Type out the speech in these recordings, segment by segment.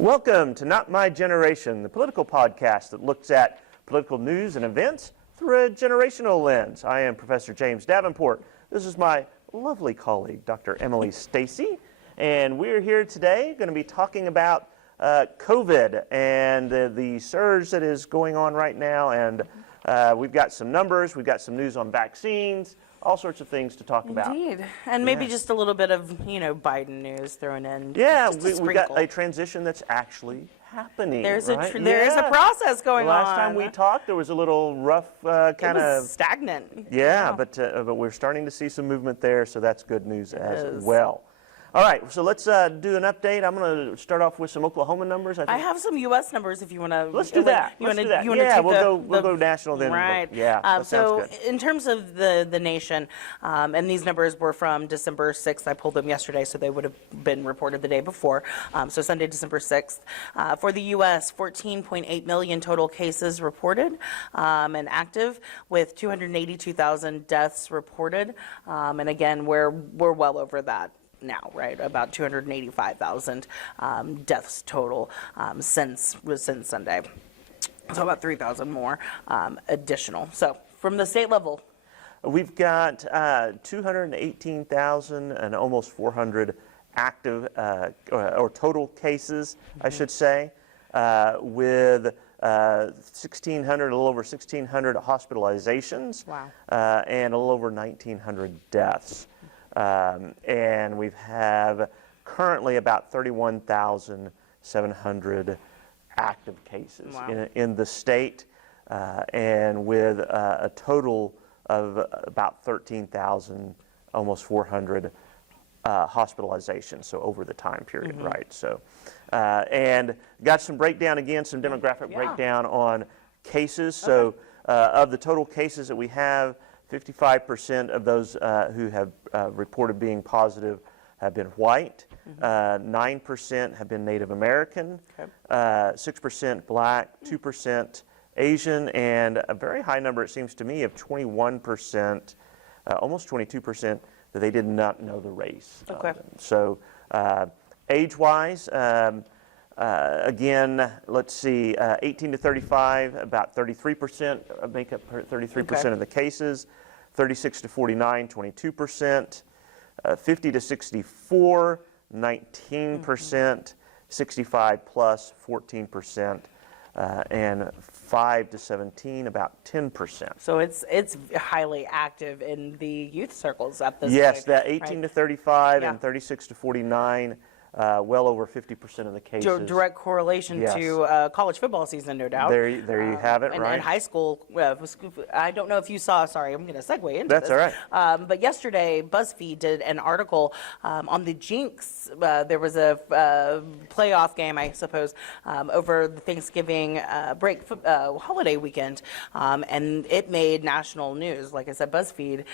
Welcome to Not My Generation, the political podcast that looks at political news and events through a generational lens. I am Professor James Davenport. This is my lovely colleague, Dr. Emily Stacey, and we're here today going to be talking about COVID and the surge that is going on right now, and we've got some numbers, we've got some news on vaccines, all sorts of things to talk about. Indeed. And maybe just a little bit of, Biden news thrown in. Yeah, we got a transition that's actually happening. There's right? there is a process going on. Last time we talked, there was a little rough kind of stagnant. Yeah, but we're starting to see some movement there, so that's good news as well. All right, so let's do an update. I'm going to start off with some Oklahoma numbers. I have some U.S. numbers if you want to. Let's do that. We'll go national then. Right. Yeah, that sounds good. In terms of the nation, and these numbers were from December 6th. I pulled them yesterday, so they would have been reported the day before. So Sunday, December 6th. For the U.S., 14.8 million total cases reported and active, with 282,000 deaths reported. And again, we're well over that now, right? About 285,000 deaths total since Sunday. So about 3,000 more additional. So from the state level, we've got 218,000 and almost 400 active or total cases, I should say, with 1,600, a little over 1,600 hospitalizations. Wow. And a little over 1,900 deaths. And we have currently about 31,700 active cases in the state, and with a total of about 13,000, almost 400 hospitalizations, so over the time period, right? So, and got some breakdown again, some demographic breakdown on cases. So, of the total cases that we have, 55% of those who have reported being positive have been white, 9% have been Native American, 6% Black, 2% Asian, and a very high number, it seems to me, of 21%, almost 22%, that they did not know the race. Okay. So age-wise, again, let's see, 18 to 35, about 33% make up 33% of the cases. 36 to 49, 22%. 50 to 64, 19%. 65 plus, 14%. And 5 to 17, about 10%. So it's highly active in the youth circles at this point. Yes, that 18 to 35 and Yeah. 36 to 49. Well over 50% of the cases. Direct correlation to college football season, no doubt. There you have it, right? And high school, I don't know if you saw, sorry, I'm going to segue into That's this. all right. But yesterday, BuzzFeed did an article on the Jinx. There was a playoff game, I suppose, over the Thanksgiving break holiday weekend, and it made national news. Like I said, BuzzFeed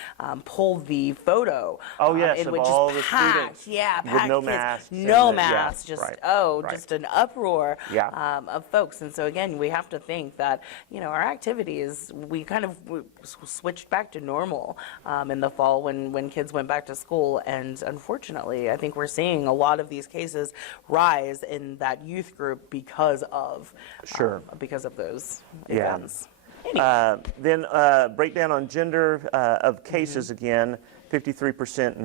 pulled the photo. Oh, yes, of all the packed, students. Yeah, with packed no kids. masks. No masks, just right. just an uproar Yeah. of folks. And so again, we have to think that our activities, we kind of switched back to normal in the fall when kids went back to school. And unfortunately, I think we're seeing a lot of these cases rise in that youth group because of those events. Anyway. Then breakdown on gender of cases again. 53%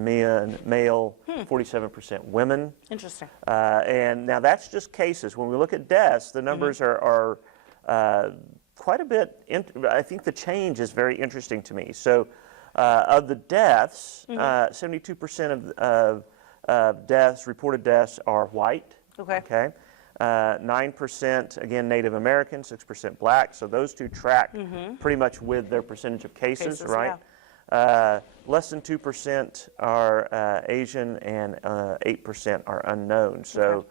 male, 47% women. Interesting. And now that's just cases. When we look at deaths, the numbers are quite a bit. I think the change is very interesting to me. So of the deaths, 72% of deaths, reported deaths, are white. Okay. 9% again Native American, 6% Black. So those two track pretty much with their percentage of cases, right? Yeah. Less than 2% are Asian, and 8% are unknown. So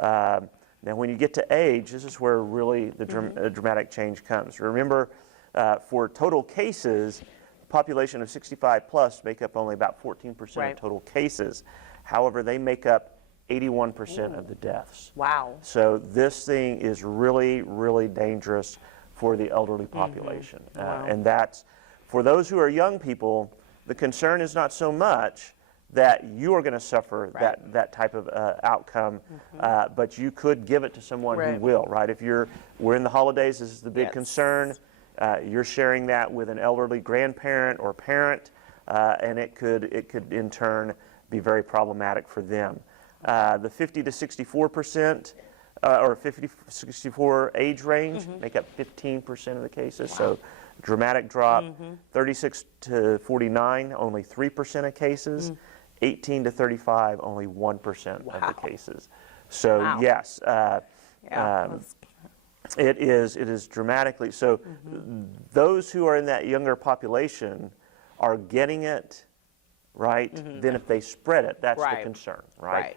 now when you get to age, this is where really the dramatic change comes. Remember, for total cases, the population of 65 plus make up only about 14% of total cases. However, they make up 81% of the deaths. Wow. So this thing is really, really dangerous for the elderly population. Wow. And that's, for those who are young people, the concern is not so much that you are going to suffer that type of outcome, but you could give it to someone who will, right? If we're in the holidays, this is the big concern. You're sharing that with an elderly grandparent or parent, and it could in turn be very problematic for them. The 50 to 64%, or 50 to 64 age range make up 15% of the cases. So dramatic drop. 36 to 49, only 3% of cases. 18 to 35, only 1% of the cases. So yes, it is dramatically. So those who are in that younger population are getting it, right? Then if they spread it, that's the concern, right?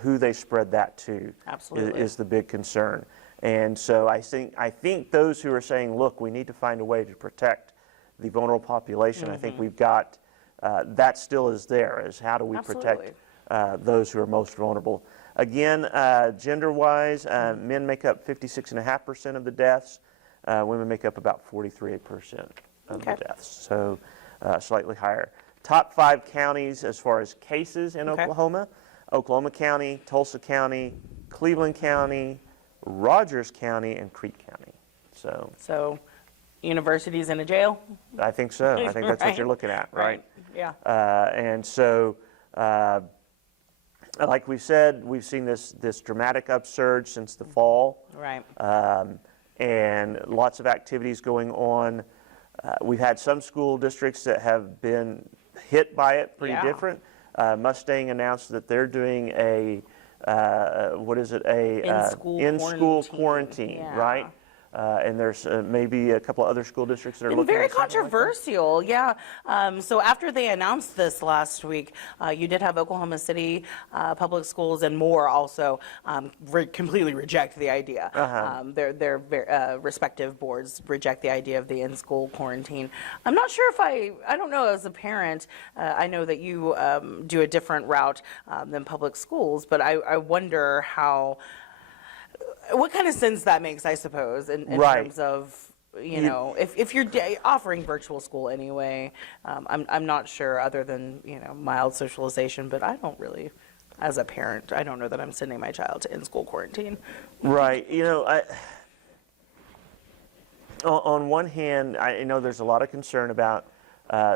Who they spread that to is the big concern. And so I think those who are saying, look, we need to find a way to protect the vulnerable population, I think we've got, that still is there, is how do we protect those who are most vulnerable. Again, gender-wise, men make up 56.5% of the deaths. Women make up about 43% of the deaths, so slightly higher. Top 5 counties as far as cases in Oklahoma: Oklahoma County, Tulsa County, Cleveland County, Rogers County, and Creek County. So universities in a jail? I think so. I think that's what you're looking at, right? Yeah. And so, like we said, we've seen this dramatic upsurge since the fall. Right. And lots of activities going on. We've had some school districts that have been hit by it pretty different. Mustang announced that they're doing a in-school quarantine, right? And there's maybe a couple of other school districts that are looking very at something controversial, like that. So after they announced this last week, you did have Oklahoma City Public Schools and more also completely reject the idea. Their respective boards reject the idea of the in-school quarantine. I'm not sure if I don't know, as a parent, I know that you do a different route than public schools, but I wonder what kind of sense that makes, I suppose, in terms of, if you're offering virtual school anyway. I'm not sure, other than, mild socialization, but I don't really, as a parent, I don't know that I'm sending my child to in-school quarantine. Right. On one hand, I know there's a lot of concern about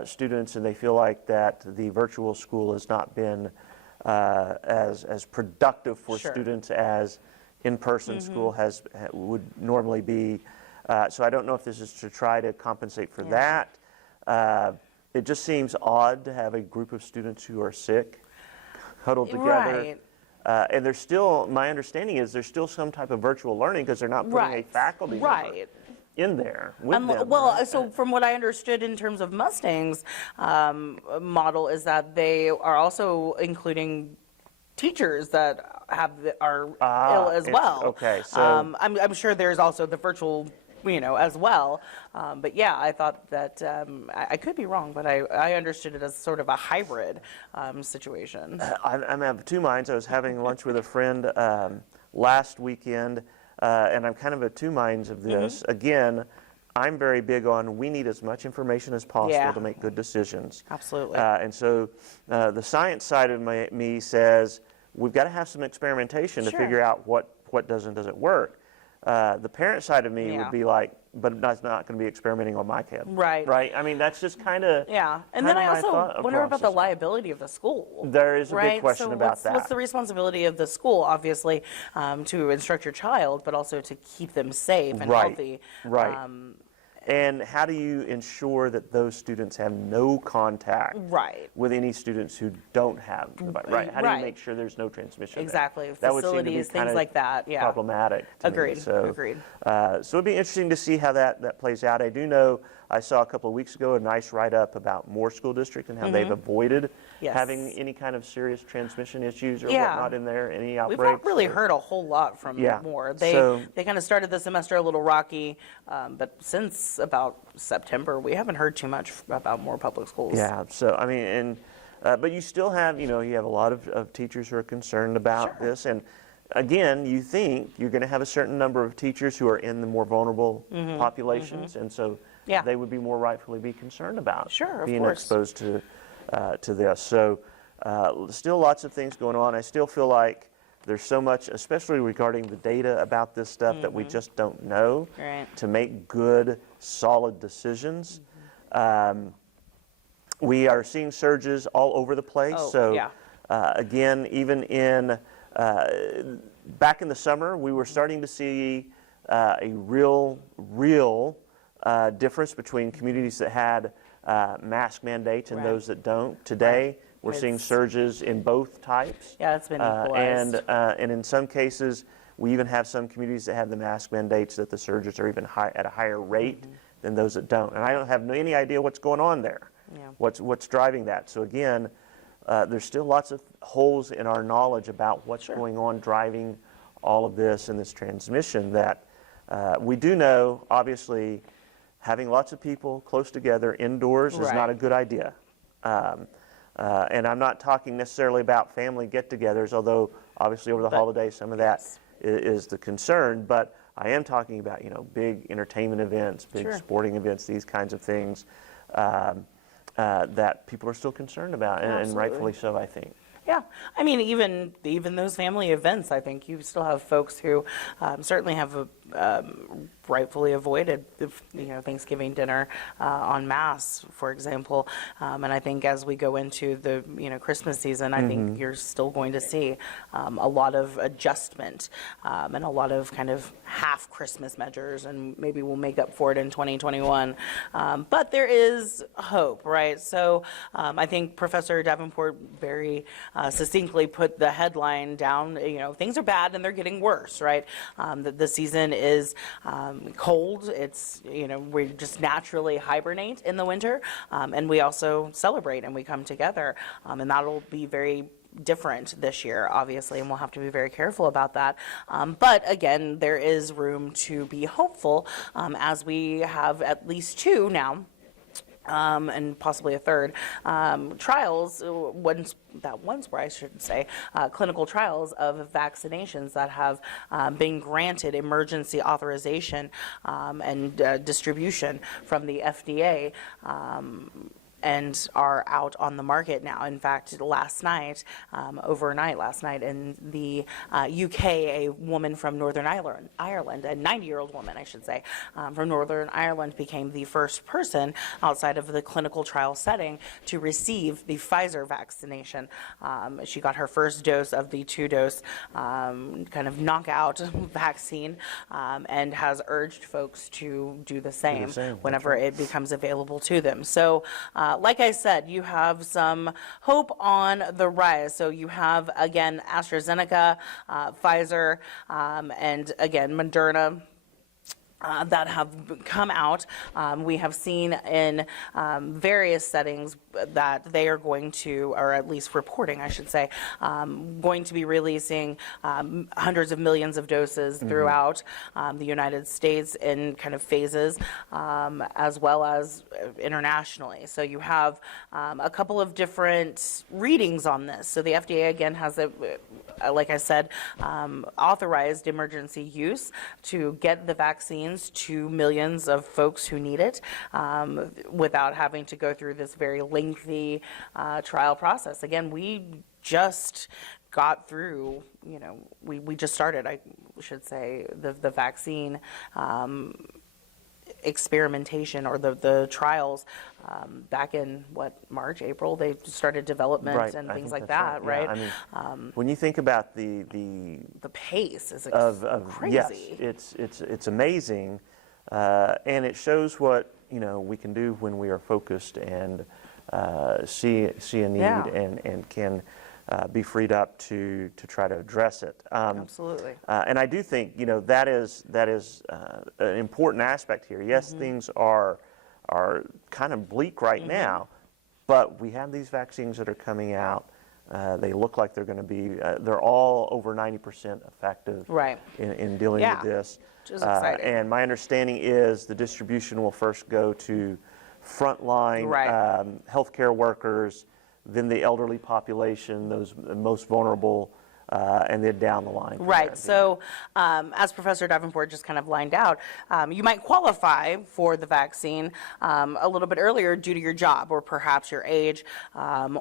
students, and they feel like that the virtual school has not been as productive for students as in-person school would normally be. So I don't know if this is to try to compensate for that. It just seems odd to have a group of students who are sick huddled together. And there's still, my understanding is there's still some type of virtual learning because they're not putting a faculty member in there with them. Well, so from what I understood in terms of Mustang's model is that they are also including teachers that are ill as well. Okay, so I'm sure there's also the virtual, as well. But yeah, I thought that I could be wrong, but I understood it as sort of a hybrid situation. I'm of two minds. I was having lunch with a friend last weekend, and I'm kind of of two minds of this. Again, I'm very big on we need as much information as possible to make good decisions. Absolutely. And so the science side of me says we've got to have some experimentation to figure out what does and doesn't work. The parent side of me would be like, but that's not going to be experimenting on my kid. Right. Right? I mean, that's just kind of... Yeah. And then I also wonder about the liability of the school. There is a big question about that. What's the responsibility of the school, obviously, to instruct your child, but also to keep them safe and healthy? Right. And how do you ensure that those students have no contact with any students who don't have the virus? Right. How do you make sure there's no transmission? Exactly. That would seem to be Facilities, kind things of like that. Yeah. Problematic. Agreed. Agreed. So it'd be interesting to see how that plays out. I do know I saw a couple of weeks ago a nice write-up about more school districts and how they've avoided having any kind of serious transmission issues or whatnot in there, any outbreaks. We've not really heard a whole lot from more. They kind of started the semester a little rocky, but since about September, we haven't heard too much about more public schools. Yeah, so I mean, but you still have, you have a lot of teachers who are concerned about this, and again, you think you're going to have a certain number of teachers who are in the more vulnerable populations, and so they would be more rightfully be concerned about being exposed to this. So still lots of things going on. I still feel like there's so much, especially regarding the data about this stuff, that we just don't know to make good, solid decisions. We are seeing surges all over the place. Again, even in back in the summer, we were starting to see a real difference between communities that had mask mandates and those that don't. Today, we're seeing surges in both types. Yeah, it's been equalized. And in some cases, we even have some communities that have the mask mandates that the surges are even at a higher rate than those that don't. And I don't have any idea what's going on there, what's driving that. So again, there's still lots of holes in our knowledge about what's going on driving all of this and this transmission that we do know, obviously, having lots of people close together indoors is not a good idea. And I'm not talking necessarily about family get-togethers, although obviously over the holidays some of that is the concern. But I am talking about, big entertainment events, big sporting events, these kinds of things that people are still concerned about, and rightfully so, I think. Yeah, I mean, even those family events, I think you still have folks who certainly have rightfully avoided Thanksgiving dinner en masse, for example. And I think as we go into the Christmas season, I think you're still going to see a lot of adjustment and a lot of kind of half Christmas measures, and maybe we'll make up for it in 2021. But there is hope, right? So I think Professor Davenport very succinctly put the headline down. Things are bad and they're getting worse, right? The season is cold. It's, we just naturally hibernate in the winter, and we also celebrate and we come together, and that'll be very different this year, obviously, and we'll have to be very careful about that. But again, there is room to be hopeful, as we have at least two now, and possibly a third, trials, clinical trials of vaccinations that have been granted emergency authorization and distribution from the FDA. And are out on the market now. In fact, overnight last night in the UK, a woman from Northern Ireland, a 90-year-old woman, I should say, from Northern Ireland became the first person outside of the clinical trial setting to receive the Pfizer vaccination. She got her first dose of the 2-dose kind of knockout vaccine, and has urged folks to do the same whenever it becomes available to them. So, like I said, you have some hope on the rise. So you have, again, AstraZeneca, Pfizer, and again, Moderna, that have come out. We have seen in various settings that they are going to, or at least reporting, I should say, going to be releasing hundreds of millions of doses throughout the United States in kind of phases, as well as internationally. So you have a couple of different readings on this. So the FDA, again, has, like I said, authorized emergency use to get the vaccines to millions of folks who need it, without having to go through this very lengthy trial process. Again, we just got through, we just started, I should say, the vaccine experimentation, or the trials back in March, April. They started development and things like that, right? Yeah, I mean, when you think about the pace is crazy. Yes, it's amazing, and it shows what we can do when we are focused and see a need and can be freed up to try to address it. Absolutely. And I do think that is an important aspect here. Yes, things are kind of bleak right now, but we have these vaccines that are coming out. They look like they're going to be. They're all over 90% effective in dealing with this. Which is exciting. And my understanding is the distribution will first go to frontline healthcare workers, then the elderly population, those most vulnerable and then down the line. from Right. there. So, as Professor Davenport just kind of lined out, you might qualify for the vaccine a little bit earlier due to your job or perhaps your age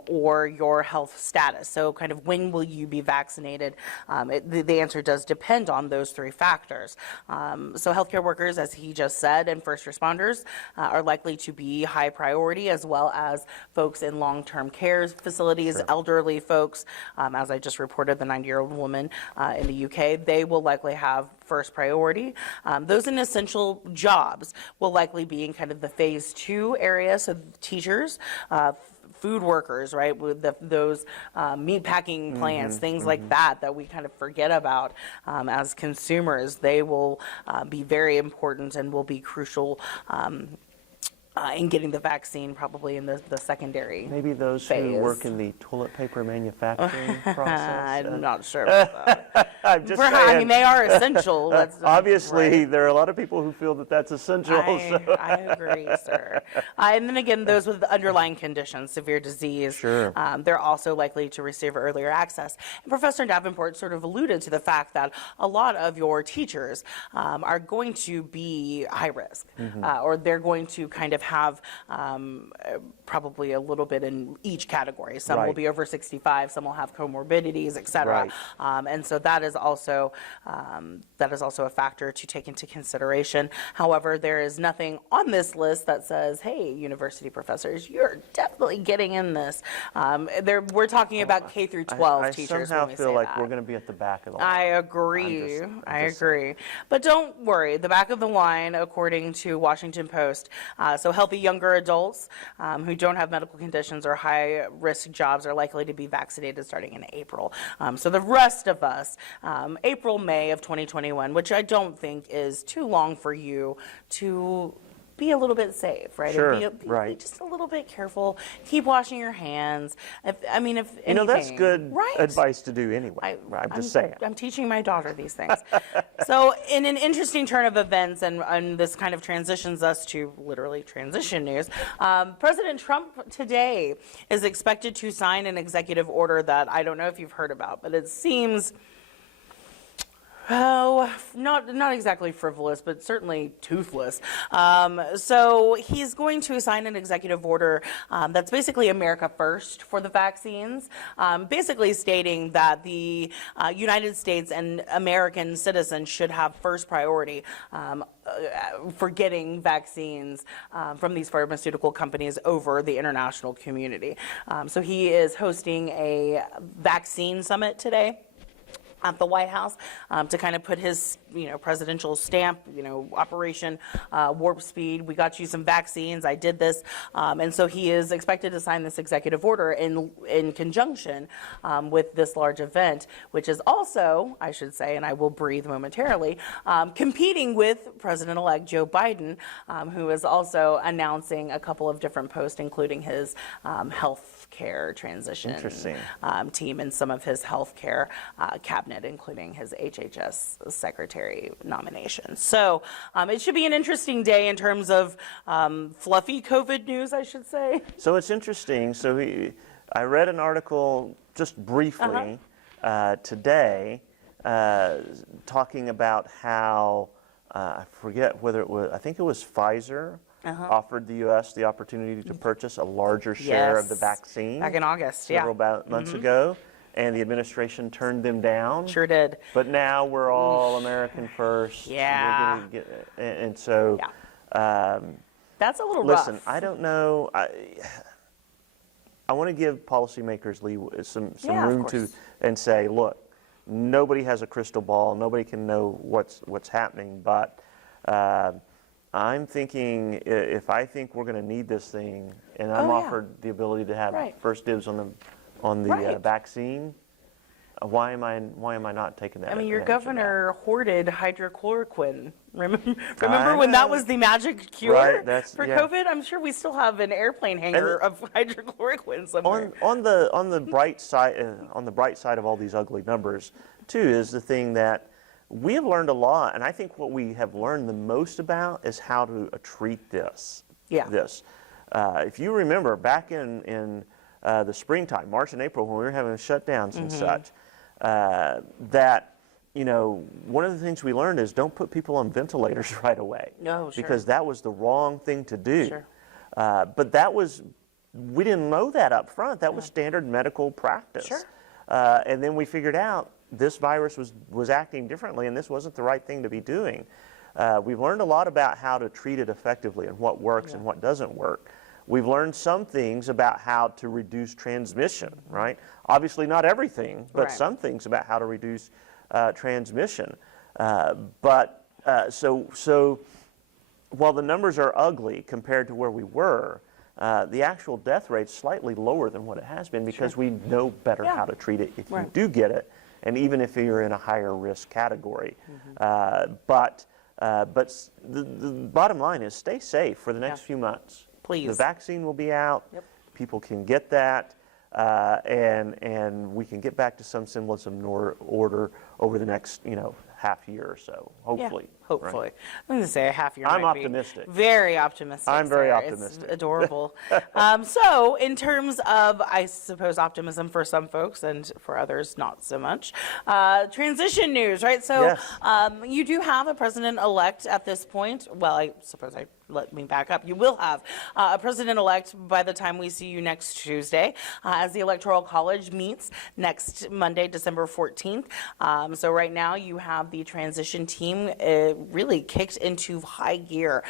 or your health status. So, kind of when will you be vaccinated? The answer does depend on those three factors. So, healthcare workers, as he just said, and first responders are likely to be high priority, as well as folks in long-term care facilities, elderly folks, as I just reported, the 90-year-old woman in the UK, they will likely have first priority. Those in essential jobs will likely be in kind of the phase 2 area, so teachers, food workers, right, with those meat packing plants, things like that we kind of forget about as consumers. They will be very important and will be crucial in getting the vaccine probably in the secondary Maybe those phase. who work in the toilet paper manufacturing process. I'm not sure about that. I'm just I saying. mean, they are essential. Obviously, right. there are a lot of people who feel that that's essential. I agree, sir. And then again, those with underlying conditions, severe disease, Sure. They're also likely to receive earlier access. And Professor Davenport sort of alluded to the fact that a lot of your teachers are going to be high risk, or they're going to kind of have probably a little bit in each category. Some will Right. be over 65, some will have comorbidities, et cetera. Right. And so that is also a factor to take into consideration. However, there is nothing on this list that says, hey, university professors, you're definitely getting in this. We're talking about K through 12 I teachers somehow when we feel say like that. we're going to be at the back of the line. I agree. I'm just saying. But don't worry, the back of the line, according to Washington Post, so healthy younger adults who don't have medical conditions or high-risk jobs are likely to be vaccinated starting in April. So the rest of us, April, May of 2021, which I don't think is too long for you to be a little bit safe, right? Sure, And be right. just a little bit careful. Keep washing your hands. If anything, that's good right? advice to do anyway. I'm just saying. I'm teaching my daughter these things. So in an interesting turn of events, and this kind of transitions us to literally transition news, President Trump today is expected to sign an executive order that I don't know if you've heard about, but it seems... Oh, not exactly frivolous, but certainly toothless. So he's going to sign an executive order that's basically America first for the vaccines, basically stating that the United States and American citizens should have first priority for getting vaccines from these pharmaceutical companies over the international community. So he is hosting a vaccine summit today at the White House to kind of put his, presidential stamp, Operation Warp Speed. We got you some vaccines. I did this. And so he is expected to sign this executive order in conjunction with this large event, which is also, I should say, and I will breathe momentarily, competing with President-elect Joe Biden, who is also announcing a couple of different posts, including his health care transition team and some of his health care cabinet, including his HHS secretary nomination. So it should be an interesting day in terms of fluffy COVID news, I should say. So it's interesting. So I read an article just briefly today talking about how, I forget whether it was, I think it was Pfizer offered the U.S. the opportunity to purchase a larger share of the vaccine. Back in August, several months ago, and the administration turned them down. Sure did. But now we're all American first. Yeah. We're gonna and so. That's a little rough. Listen, I don't know. I want to give policymakers some room to and say, look, nobody has a crystal ball. Nobody can know what's happening. But I'm thinking if I think we're going to need this thing, and I'm offered the ability to have first dibs on the vaccine, why am I not taking that? I mean, your governor hoarded hydrochloroquine. Remember I when that know. was the magic cure for yeah. COVID? I'm sure we still have an airplane hanger of hydrochloroquine somewhere. On the bright side of all these ugly numbers, too, is the thing that we have learned a lot, and I think what we have learned the most about is how to treat this. If you remember back in the springtime, March and April, when we were having shutdowns and such, that, one of the things we learned is don't put people on ventilators right away. No, sure. Because that was the wrong thing to do. Sure. But we didn't know that up front. That was standard medical practice. Sure. And then we figured out this virus was acting differently, and this wasn't the right thing to be doing. We've learned a lot about how to treat it effectively and what works and what doesn't work. We've learned some things about how to reduce transmission, right? Obviously not everything, but Right. some things about how to reduce transmission. So while the numbers are ugly compared to where we were, the actual death rate's slightly lower than what it has been because we know better Yeah. how to treat it if you Right. do get it, and even if you're in a higher risk category. But the bottom line is stay safe for the next few months. Please. The vaccine will be out. Yep. People can get that, and we can get back to some semblance of order over the next, half year or so, hopefully. Yeah, hopefully. Right? I'm going to say a half year. I'm might be optimistic. Very optimistic. I'm very sir. optimistic. It's adorable. So, in terms of, I suppose, optimism for some folks and for others, not so much. Transition news, right? So, Yes. you do have a president-elect at this point. Well, I suppose let me back up. You will have a president-elect by the time we see you next Tuesday, as the Electoral College meets next Monday, December 14th. So right now you have the transition team really kicked into high gear,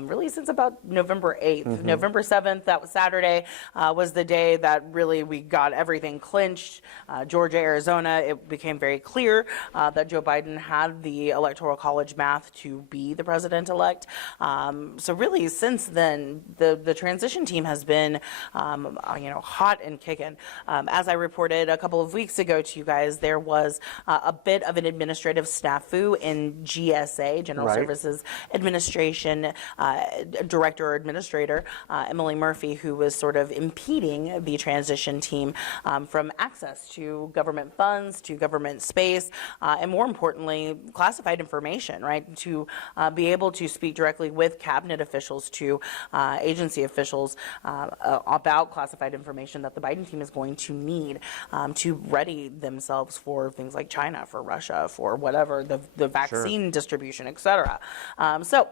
really since about November 8th. November 7th, that was Saturday, was the day that really we got everything clinched. Georgia, Arizona, it became very clear that Joe Biden had the Electoral College math to be the president-elect. So really, since then, the transition team has been, hot and kicking. As I reported a couple of weeks ago to you guys, there was a bit of an administrative snafu in GSA, General Right. Services Administration, Director or Administrator, Emily Murphy, who was sort of impeding the transition team from access to government funds, to government space, and more importantly, classified information, right? To be able to speak directly with cabinet officials, to agency officials about classified information that the Biden team is going to need to ready themselves for things like China, for Russia, for whatever, the vaccine distribution, et cetera. So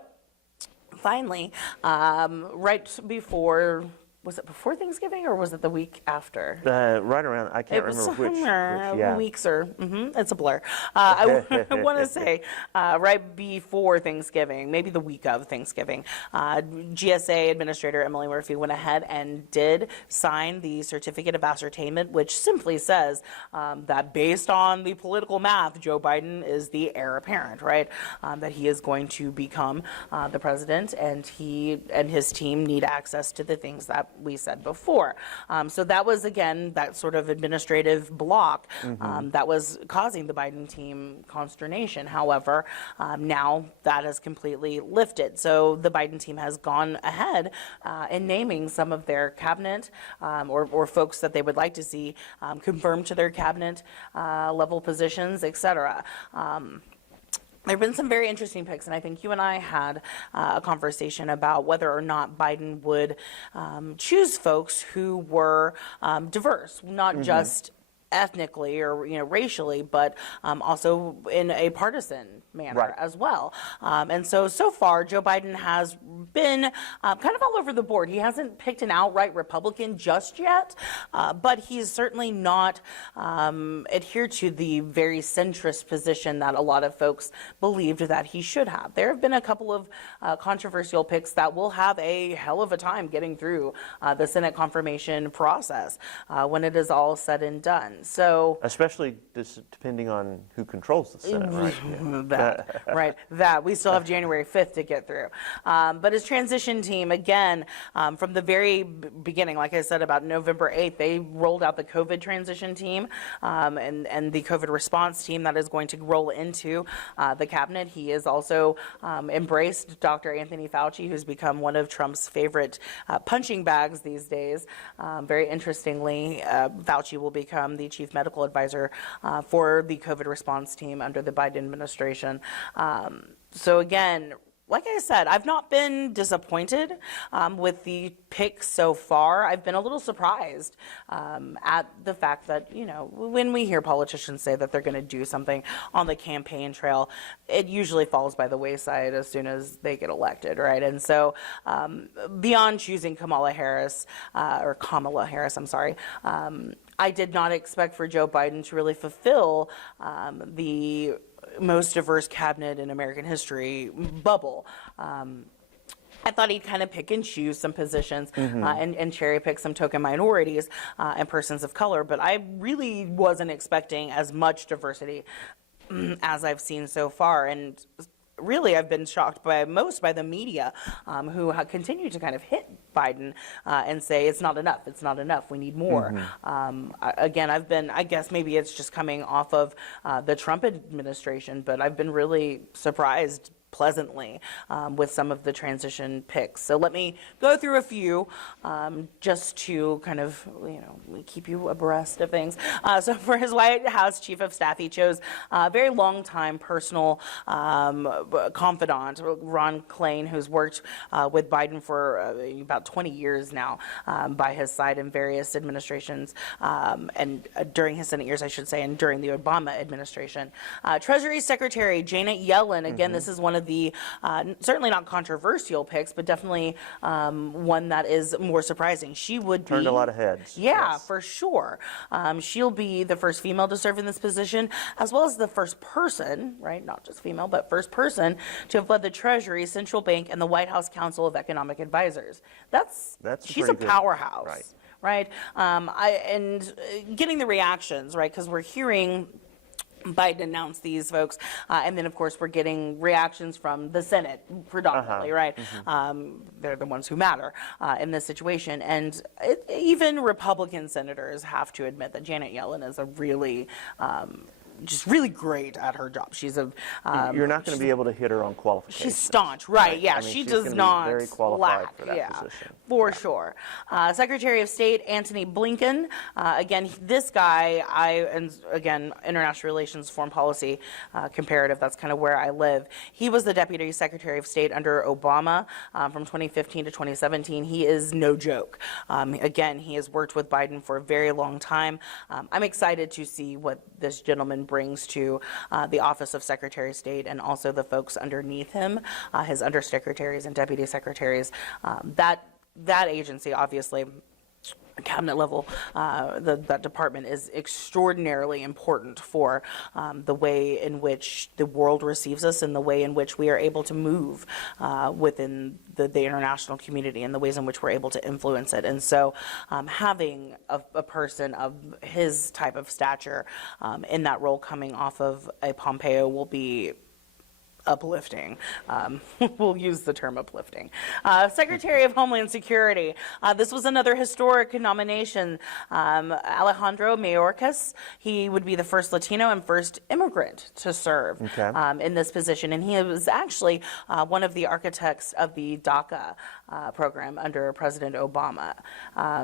finally, right before, was it before Thanksgiving or was it the week after? Right around, I can't It was remember which somewhere, weeks or, it's a blur. I want to say right before Thanksgiving, maybe the week of Thanksgiving, GSA Administrator Emily Murphy went ahead and did sign the certificate of ascertainment, which simply says that based on the political math, Joe Biden is the heir apparent, right? That he is going to become the president, and he and his team need access to the things that we said before. So that was, again, that sort of administrative block that was causing the Biden team consternation. However, now that is completely lifted. So the Biden team has gone ahead in naming some of their cabinet or folks that they would like to see confirmed to their cabinet level positions, et cetera. There have been some very interesting picks, and I think you and I had a conversation about whether or not Biden would choose folks who were diverse, not just ethnically or racially, but also in a partisan manner Right. as well. And so far, Joe Biden has been kind of all over the board. He hasn't picked an outright Republican just yet, but he's certainly not adhered to the very centrist position that a lot of folks believed that he should have. There have been a couple of controversial picks that will have a hell of a time getting through the Senate confirmation process when it is all said and done. So, especially depending on who controls the Senate, right? Yeah. that we still have January 5th to get through. But his transition team, again, from the very beginning, like I said, about November 8th, they rolled out the COVID transition team and the COVID response team that is going to roll into the cabinet. He has also embraced Dr. Anthony Fauci, who's become one of Trump's favorite punching bags these days. Very interestingly, Fauci will become the chief medical advisor for the COVID response team under the Biden administration. So again, like I said, I've not been disappointed with the picks so far. I've been a little surprised at the fact that, when we hear politicians say that they're going to do something on the campaign trail, it usually falls by the wayside as soon as they get elected, right? And so beyond choosing Kamala Harris, I'm sorry, I did not expect for Joe Biden to really fulfill the most diverse cabinet in American history bubble. I thought he'd kind of pick and choose some positions and cherry pick some token minorities and persons of color, but I really wasn't expecting as much diversity as I've seen so far. And really, I've been shocked by the media who continue to kind of hit Biden and say it's not enough, we need more. Again, I guess maybe it's just coming off of the Trump administration, but I've been really surprised pleasantly with some of the transition picks. So let me go through a few just to kind of, keep you abreast of things. So for his White House Chief of Staff, he chose a very long-time personal confidant, Ron Klain, who's worked with Biden for about 20 years now by his side in various administrations and during his Senate years, I should say, and during the Obama administration. Treasury Secretary Janet Yellen, again, this is one of the certainly not controversial picks, but definitely one that is more surprising. She would turned a lot of heads. Yeah, yes. For sure. She'll be the first female to serve in this position, as well as the first person, right, not just female, but first person to have led the Treasury, Central Bank, and the White House Council of Economic Advisors. She's a powerhouse, right? And getting the reactions, right, because we're hearing Biden announced these folks, and then of course we're getting reactions from the Senate predominantly, right? They're the ones who matter in this situation, and even Republican senators have to admit that Janet Yellen is a really just really great at her job. She's a you're not going to be able to hit her on qualifications. She's staunch, right? Yeah, she does not very qualified lack. for that position. For sure. Secretary of State Antony Blinken. Again, this guy, international relations, foreign policy, comparative. That's kind of where I live. He was the Deputy Secretary of State under Obama from 2015 to 2017. He is no joke. Again, he has worked with Biden for a very long time. I'm excited to see what this gentleman brings to the Office of Secretary of State and also the folks underneath him, his undersecretaries and deputy secretaries. That agency, obviously, cabinet level, that department is extraordinarily important for the way in which the world receives us and the way in which we are able to move within the international community and the ways in which we're able to influence it. And so having a person of his type of stature in that role coming off of a Pompeo will be uplifting. We'll use the term uplifting. Secretary of Homeland Security. This was another historic nomination. Alejandro Mayorkas. He would be the first Latino and first immigrant to serve in this position. And he was actually one of the architects of the DACA program under President Obama.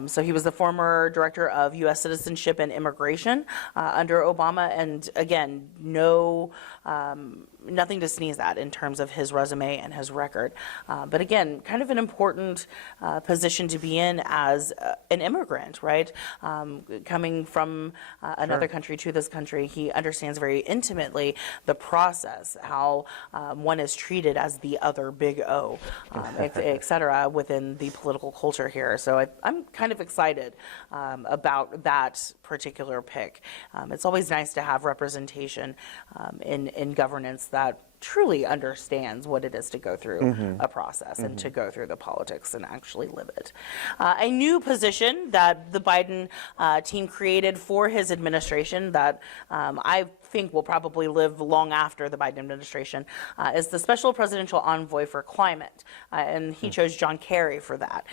So he was the former director of U.S. Citizenship and Immigration under Obama. And again, nothing to sneeze at in terms of his resume and his record. But again, kind of an important position to be in as an immigrant, right? Coming from another country to this country, he understands very intimately the process, how one is treated as the other big O, et cetera, within the political culture here. So I'm kind of excited about that particular pick. It's always nice to have representation in governance that truly understands what it is to go through a process and to go through the politics and actually live it. A new position that the Biden team created for his administration that I think will probably live long after the Biden administration is the Special Presidential Envoy for Climate. And he chose John Kerry for that.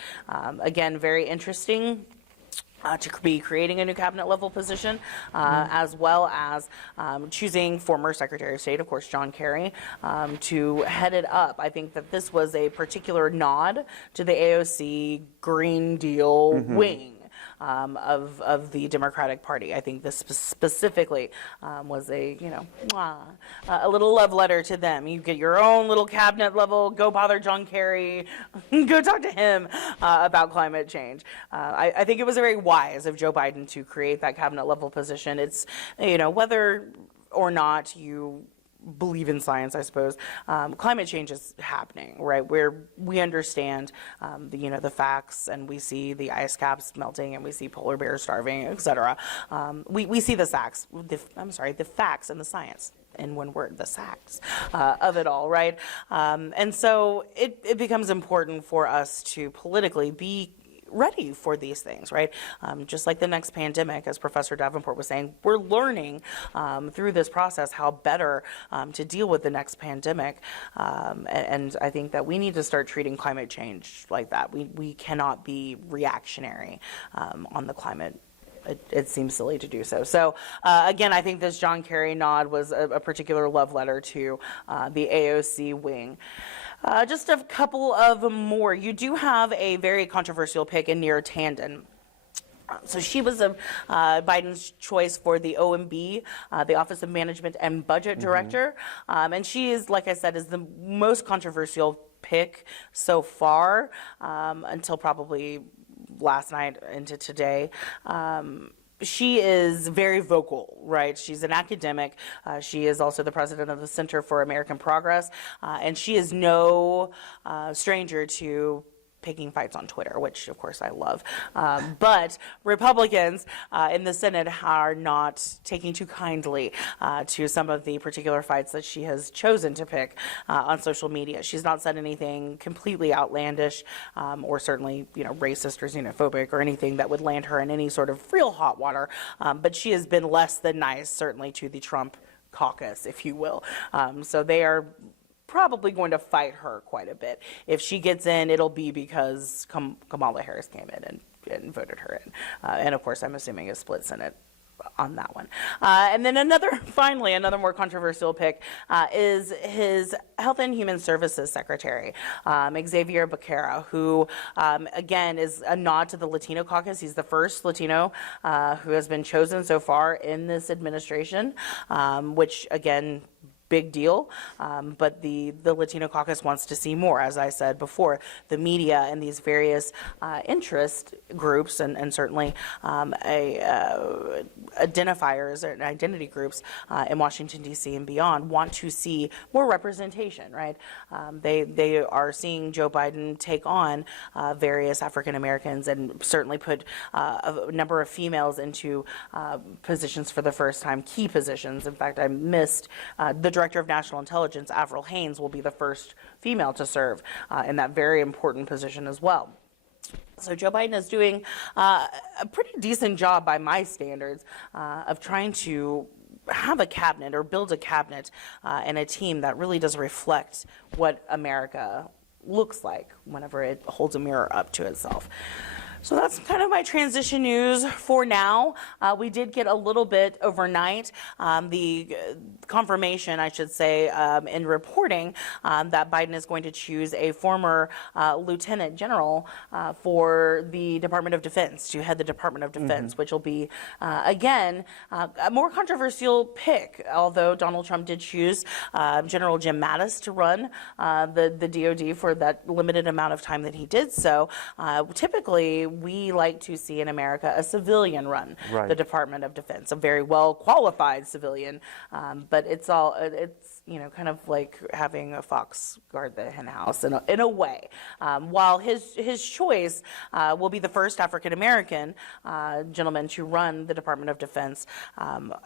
Again, very interesting. To be creating a new cabinet level position, as well as choosing former Secretary of State, of course, John Kerry, to head it up. I think that this was a particular nod to the AOC Green Deal wing. of the Democratic Party. I think this specifically was a little love letter to them. You get your own little cabinet level. Go bother John Kerry. Go talk to him about climate change. I think it was very wise of Joe Biden to create that cabinet level position. It's whether or not you believe in science, I suppose, climate change is happening, right? Where we understand the facts, and we see the ice caps melting, and we see polar bears starving, etc. We see the facts, the facts and the science in one word, the facts of it all, right? And so it becomes important for us to politically be ready for these things, right? Just like the next pandemic, as Professor Davenport was saying, we're learning through this process how better to deal with the next pandemic. And I think that we need to start treating climate change like that. We cannot be reactionary on the climate. It seems silly to do so. So, again, I think this John Kerry nod was a particular love letter to the AOC wing. Just a couple of more. You do have a very controversial pick in near Tandon. So she was Biden's choice for the OMB, the Office of Management and Budget Director. And she is, like I said, is the most controversial pick so far until probably last night into today. She is very vocal, right? She's an academic. She is also the president of the Center for American Progress. And she is no stranger to picking fights on Twitter, which of course I love. But Republicans in the Senate are not taking too kindly to some of the particular fights that she has chosen to pick on social media. She's not said anything completely outlandish or certainly racist or xenophobic or anything that would land her in any sort of real hot water. But she has been less than nice, certainly, to the Trump caucus, if you will. So they are probably going to fight her quite a bit. If she gets in, it'll be because Kamala Harris came in and voted her in. And of course, I'm assuming a split Senate on that one. And then finally, another more controversial pick is his Health and Human Services Secretary, Xavier Becerra, who, again, is a nod to the Latino caucus. He's the first Latino who has been chosen so far in this administration, which, again, big deal, but the Latino caucus wants to see more. As I said before, the media and these various interest groups and certainly identifiers and identity groups in Washington, D.C. and beyond want to see more representation, right? They are seeing Joe Biden take on various African Americans and certainly put a number of females into positions for the first time, key positions. In fact, I missed the Director of National Intelligence, Avril Haines, will be the first female to serve in that very important position as well. So Joe Biden is doing a pretty decent job by my standards of trying to have a cabinet or build a cabinet and a team that really does reflect what America looks like whenever it holds a mirror up to itself. So that's kind of my transition news for now. We did get a little bit overnight, the confirmation, I should say, in reporting that Biden is going to choose a former lieutenant general for the Department of Defense to head the Department of Defense, which will be, again, a more controversial pick, although Donald Trump did choose General Jim Mattis to run the DOD for that limited amount of time that he did so. Typically, we like to see in America a civilian run the Department of Defense, a very well qualified civilian, but it's kind of like having a fox guard the hen house in a way. While his choice will be the first African American gentleman to run the Department of Defense,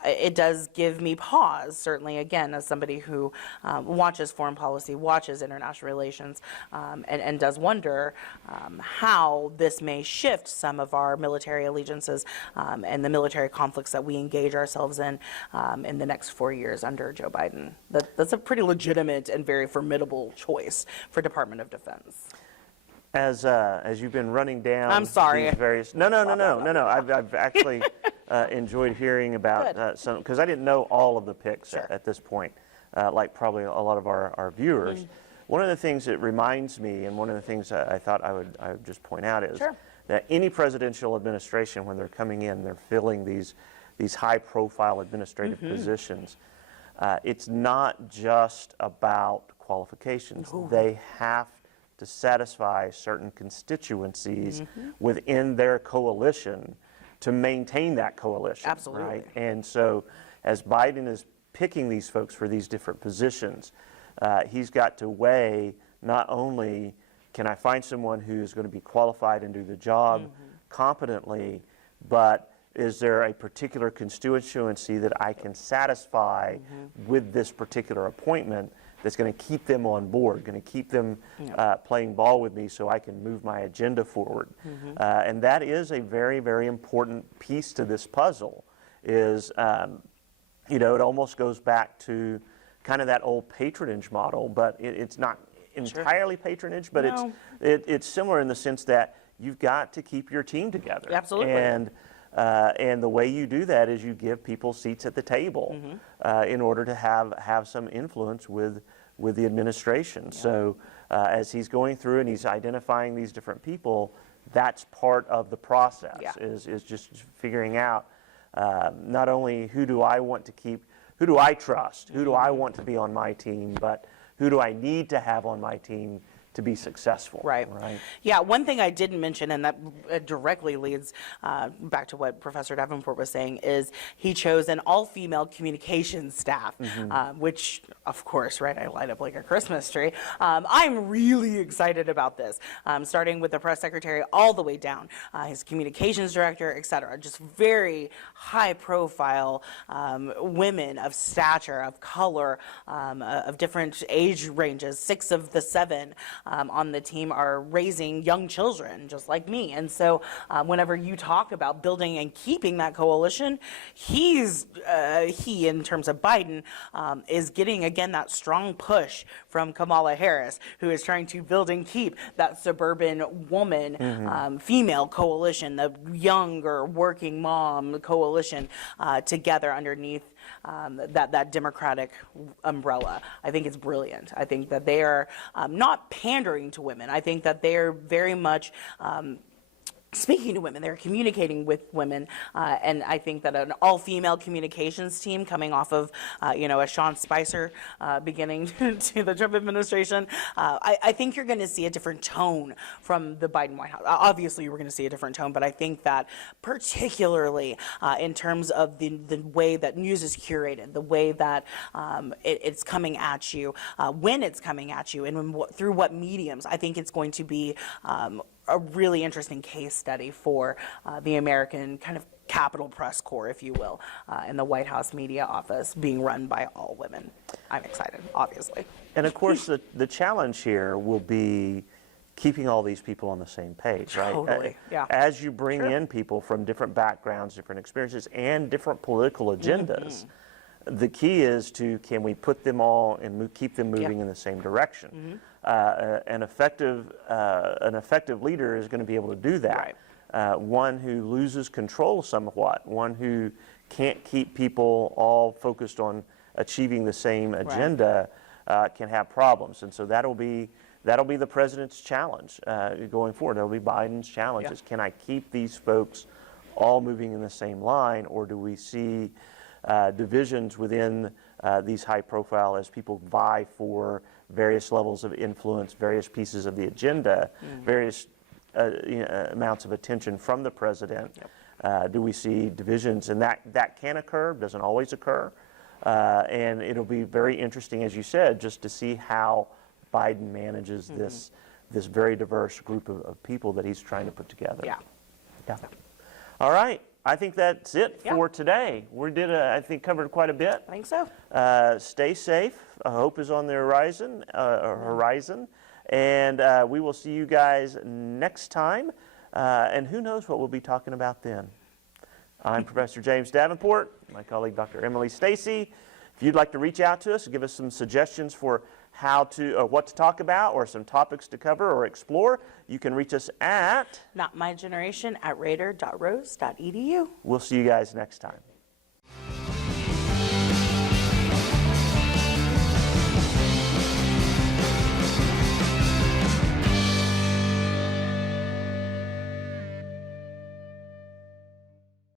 it does give me pause, certainly, again, as somebody who watches foreign policy, watches international relations, and does wonder how this may shift some of our military allegiances and the military conflicts that we engage ourselves in the next 4 years under Joe Biden. That's a pretty legitimate and very formidable choice for Department of Defense. As you've been running down, I'm sorry. These various no. I've actually enjoyed hearing about some, because I didn't know all of the picks at this point, like probably a lot of our viewers. One of the things that reminds me, and one of the things I thought I would just point out is that any presidential administration, when they're coming in, they're filling these high-profile administrative positions. It's not just about qualifications. They have to satisfy certain constituencies within their coalition to maintain that coalition. Absolutely. Right? And so as Biden is picking these folks for these different positions, he's got to weigh not only can I find someone who's going to be qualified and do the job competently, but is there a particular constituency that I can satisfy with this particular appointment that's going to keep them on board, going to keep them playing ball with me so I can move my agenda forward. And that is a very, very important piece to this puzzle is, you know, it almost goes back to kind of that old patronage model, but it's not entirely patronage, but it's similar in the sense that you've got to keep your team together. Absolutely. And the way you do that is you give people seats at the table in order to have some influence with the administration. So as he's going through and he's identifying these different people, that's part of the process is just figuring out not only who do I want to keep, who do I trust, who do I want to be on my team, but who do I need to have on my team to be successful. Right. Yeah, one thing I didn't mention, and that directly leads back to what Professor Davenport was saying, is he chose an all-female communications staff, which, of course, right, I light up like a Christmas tree. I'm really excited about this, starting with the press secretary all the way down, his communications director, et cetera. Just very high-profile women of stature, of color, of different age ranges. 6 of the 7 on the team are raising young children, just like me. And so whenever you talk about building and keeping that coalition, he, in terms of Biden, is getting, again, that strong push from Kamala Harris, who is trying to build and keep that suburban woman, female coalition, the younger working mom coalition together underneath that Democratic umbrella. I think it's brilliant. I think that they are not pandering to women. I think that they are very much speaking to women, they're communicating with women, and I think that an all-female communications team coming off of, a Sean Spicer beginning to the Trump administration, I think you're going to see a different tone from the Biden White House. Obviously, we're going to see a different tone, but I think that particularly in terms of the way that news is curated, the way that it's coming at you, when it's coming at you, and through what mediums, I think it's going to be a really interesting case study for the American kind of Capitol press corps, if you will, and the White House media office being run by all women. I'm excited, obviously. And of course, the challenge here will be keeping all these people on the same page, right? Totally, yeah. As you bring in people from different backgrounds, different experiences, and different political agendas, the key is can we put them all and keep them moving in the same direction? An effective leader is going to be able to do that. Right. One who loses control somewhat, one who can't keep people all focused on achieving the same agenda, can have problems. And so that'll be the president's challenge going forward. That'll be Biden's challenge: is can I keep these folks all moving in the same line, or do we see divisions within these high profile as people vie for various levels of influence, various pieces of the agenda, various amounts of attention from the president? Do we see divisions? And that can occur, doesn't always occur. And it'll be very interesting, as you said, just to see how Biden manages this very diverse group of people that he's trying to put together. Yeah. All right. I think that's it for today. We I think, covered quite a bit. I think so. Stay safe. Hope is on the horizon. And we will see you guys next time. And who knows what we'll be talking about then. I'm Professor James Davenport, my colleague Dr. Emily Stacey. If you'd like to reach out to us and give us some suggestions for what to talk about or some topics to cover or explore, you can reach us at notmygeneration@raider.rose.edu. We'll see you guys next time.